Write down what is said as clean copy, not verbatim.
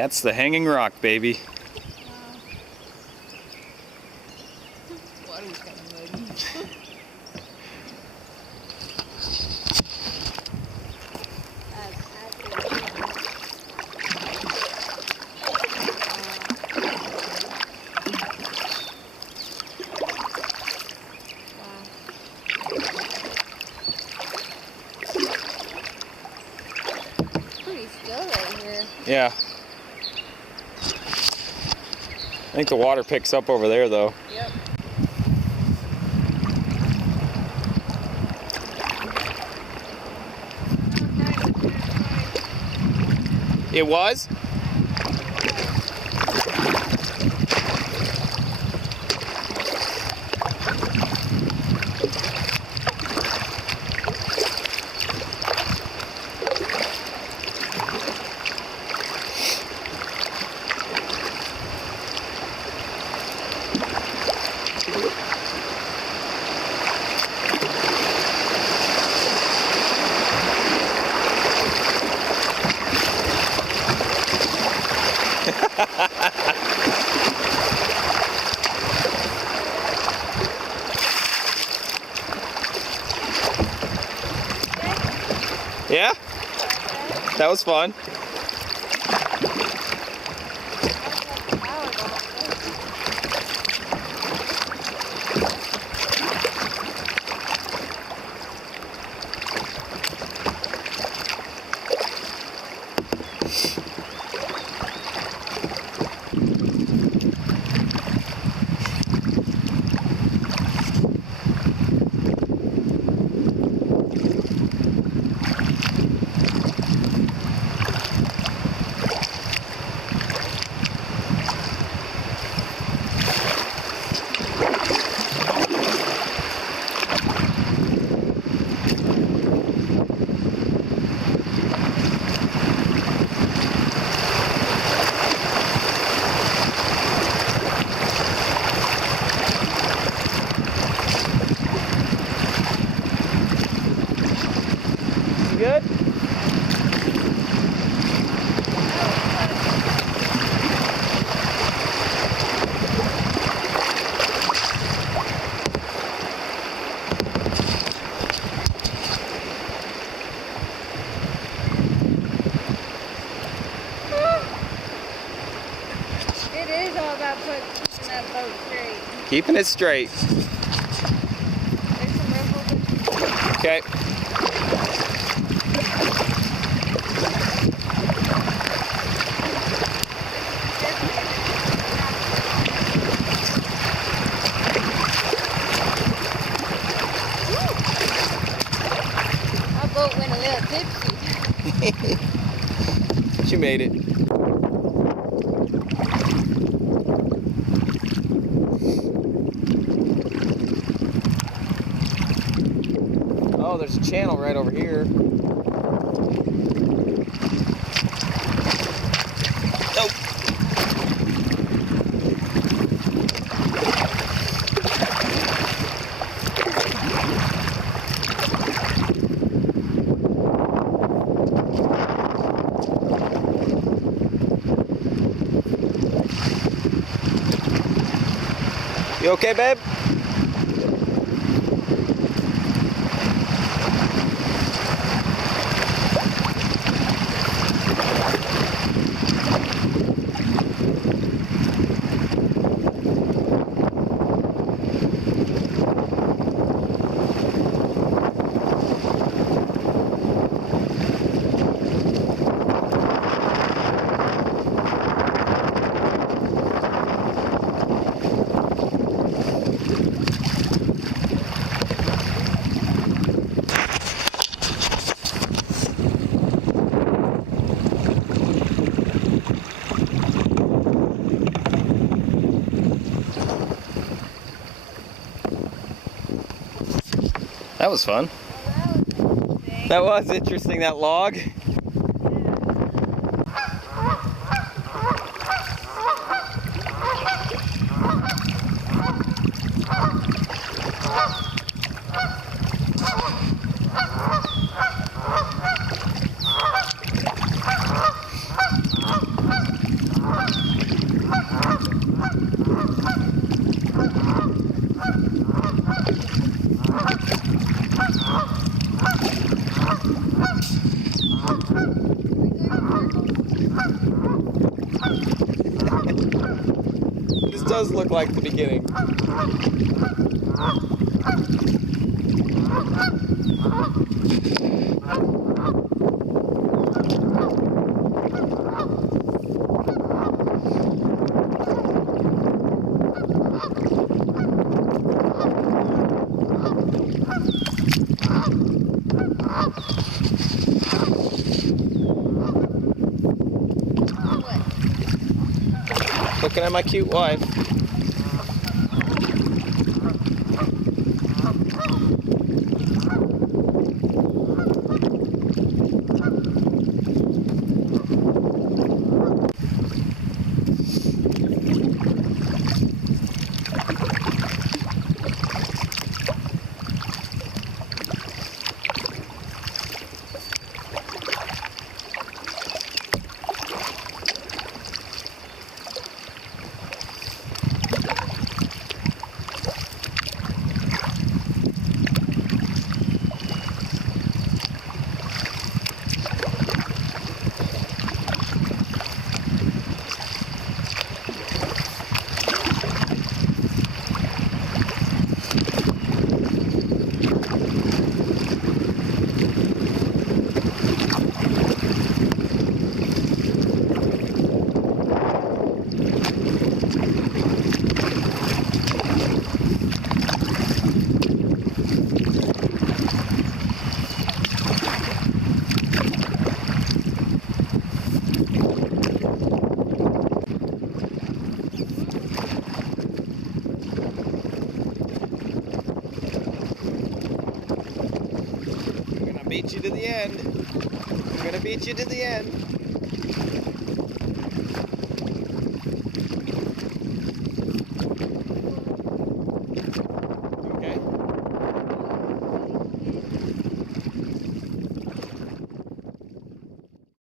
That's the hanging rock, baby. Water's kind of muddy. Pretty still right here. Yeah. I think the water picks up over there, though. Yep. It was? Yeah? That was fun. Good? It is all about keeping that boat straight. Keeping it straight. There's some ripples. Okay. My boat went a little tipsy. She made it. Oh, there's a channel right over here. Nope. You okay, babe? That was fun. That was interesting, that log. does look like the beginning. Looking at my cute wife. Beat you to the end. I'm gonna beat you to the end.